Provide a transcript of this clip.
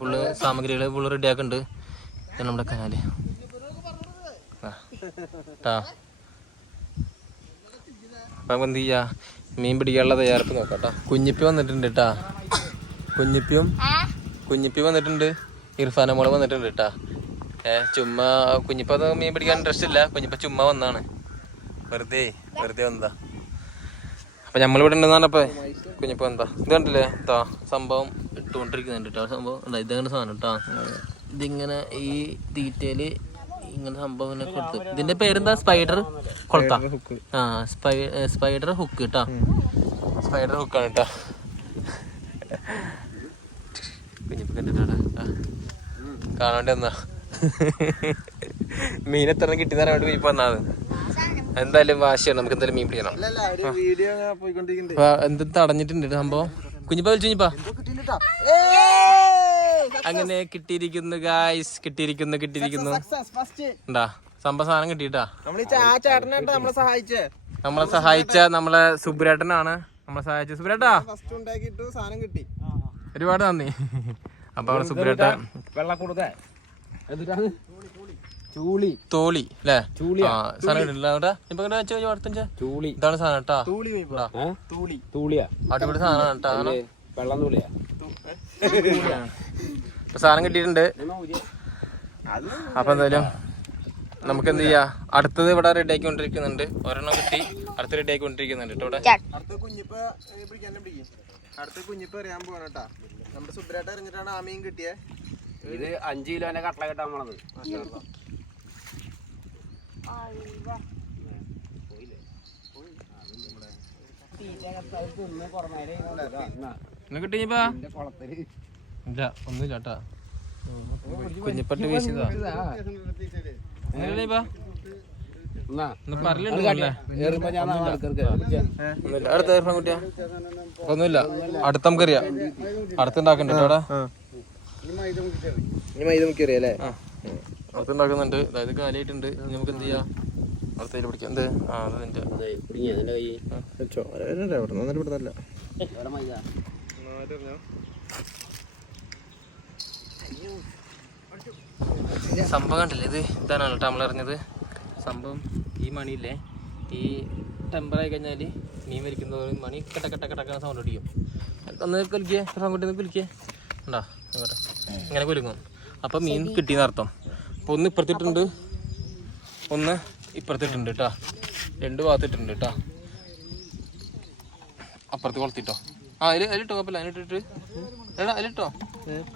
Full സാമഗ്രികൾ full ready ആക്കുന്നുണ്ട് നമ്മുടെ കനാല്. അപ്പം എന്ത് ചെയ്യാ, മീൻ പിടിക്കാനുള്ള തയ്യാറെടുപ്പ് നോക്കാം. കുഞ്ഞിപ്പി വന്നിട്ടുണ്ട് കേട്ടാ. കുഞ്ഞിപ്പി വന്നിട്ടുണ്ട്. ഇർഫാന മോള് വന്നിട്ടുണ്ട് കേട്ടാ. ചുമ്മാ കുഞ്ഞിപ്പ മീൻ പിടിക്കാൻ ഇൻട്രസ്റ്റ് ഇല്ല. കുഞ്ഞിപ്പ ചുമ്മാ വന്നാണ്, വെറുതെ വന്നതാ. അപ്പൊ നമ്മളിവിടെ ഉണ്ടെന്നാണ്. അപ്പൊ കുഞ്ഞിപ്പ എന്താ ഇത് കണ്ടില്ലേ, എന്താ സംഭവം ഇട്ടുകൊണ്ടിരിക്കുന്നുണ്ട് കേട്ടോ. സംഭവം ഇതങ്ങനെ സാധനം കേട്ടാ. ഇതിങ്ങനെ ഈ തീറ്റയില് ഇങ്ങനെ സംഭവം ഇങ്ങനെ കൊടുത്ത്, ഇതിന്റെ പേരെന്താ, സ്പൈഡർ കൊളത്ത. സ്പൈഡർ ഹുക്ക് കേട്ടാ. സ്പൈഡർ ഹുക്കാണ് കേട്ടാ. കുഞ്ഞിപ്പ കണ്ടിട്ടാണ് കാണാണ്ട് എന്നാ മീൻ എത്ര കിട്ടിയെന്ന് പറയാൻ വേണ്ടി കുഞ്ഞിപ്പ വന്നത്. എന്തായാലും വാശിയാണ്, നമുക്ക് എന്തായാലും മീൻ പിടിക്കണം. എന്ത് തടഞ്ഞിട്ടുണ്ട് സംഭവം. കുഞ്ഞിപ്പ വിളിച്ചു കുഞ്ഞിപ്പ. അങ്ങനെ കിട്ടിയിരിക്കുന്നു ഗായ്സ്, കിട്ടിയിരിക്കുന്നു. ഉണ്ടാ സംഭവം സാധനം കിട്ടിട്ടാ. നമ്മളെ സഹായിച്ച നമ്മളെ സുബ്രേട്ടനാണ് നമ്മളെ സഹായിച്ച. സുബ്രേട്ടാ ഒരുപാട് നന്ദി. അപ്പൊ അവിടെ സുബ്രേട്ടൻ തോളി അല്ലേ സാധനം കിട്ടില്ല. ഇതാണ് സാധനം കേട്ടാ. അടിപൊളി സാധനമാണ് കേട്ടാ. സാധനം കിട്ടിയിട്ടുണ്ട്. അപ്പൊ എന്തായാലും നമുക്ക് എന്ത് ചെയ്യാ, അടുത്തത് ഇവിടെ റെഡി ആക്കിക്കൊണ്ടിരിക്കുന്നുണ്ട്. ഒരെണ്ണം കിട്ടി, അടുത്ത് റെഡി ആക്കിക്കൊണ്ടിരിക്കുന്നുണ്ട് കേട്ടോ. ഇവിടെ അടുത്ത കുഞ്ഞിപ്പ എറിയാൻ പോകണട്ടാ. നമ്മുടെ സുബ്രേട്ട എറിഞ്ഞിട്ടാണ് ആ മീൻ കിട്ടിയേ. ഇത് 5 കിലോന്റെ കട്ടള കിട്ടാൻ പോണത്. കിട്ടിയപ്പാ ഇല്ല, ഒന്നുമില്ല കേട്ടാ. കുഞ്ഞിപ്പട്ട് വീശിയതാ. ഒന്നുമില്ല, അടുത്ത നമുക്കറിയാം. അടുത്തുണ്ടാക്കണ്ടേ അവിടെ അടുത്തുണ്ടാക്കുന്നുണ്ട്. അതായത് കാലിയായിട്ടുണ്ട്. നമുക്ക് എന്ത് ചെയ്യാം, അടുത്തേക്ക് പിടിക്കാം. എന്ത് സംഭവം കണ്ടില്ലേ, ഇതാണ് കേട്ടോ നമ്മളറിഞ്ഞത് സംഭവം. ഈ മണിയില്ലേ, ഈ ടെമ്പറായി കഴിഞ്ഞാൽ മീൻ വലിക്കുന്നതോറും മണി കട്ട സൗണ്ട് അടിക്കും. ഒന്ന് കുലിക്കേ, കുട്ടി കുലിക്കേ ഉണ്ടോ അങ്ങോട്ടെ, ഇങ്ങനെ കുലുങ്ങും. അപ്പം മീൻ കിട്ടിയെന്ന് അർത്ഥം. അപ്പോൾ ഒന്ന് ഇപ്പുറത്തിട്ടുണ്ട്, ഒന്ന് ഇപ്പുറത്തിട്ടുണ്ട് കേട്ടോ. 2 ഭാഗത്തിട്ടുണ്ട് കേട്ടോ. അപ്പുറത്ത് കൊളത്തിട്ടോ. അതിലിട്ടോ കുഴപ്പമില്ല. അതിലിട്ടിട്ട് അതിലിട്ടോ.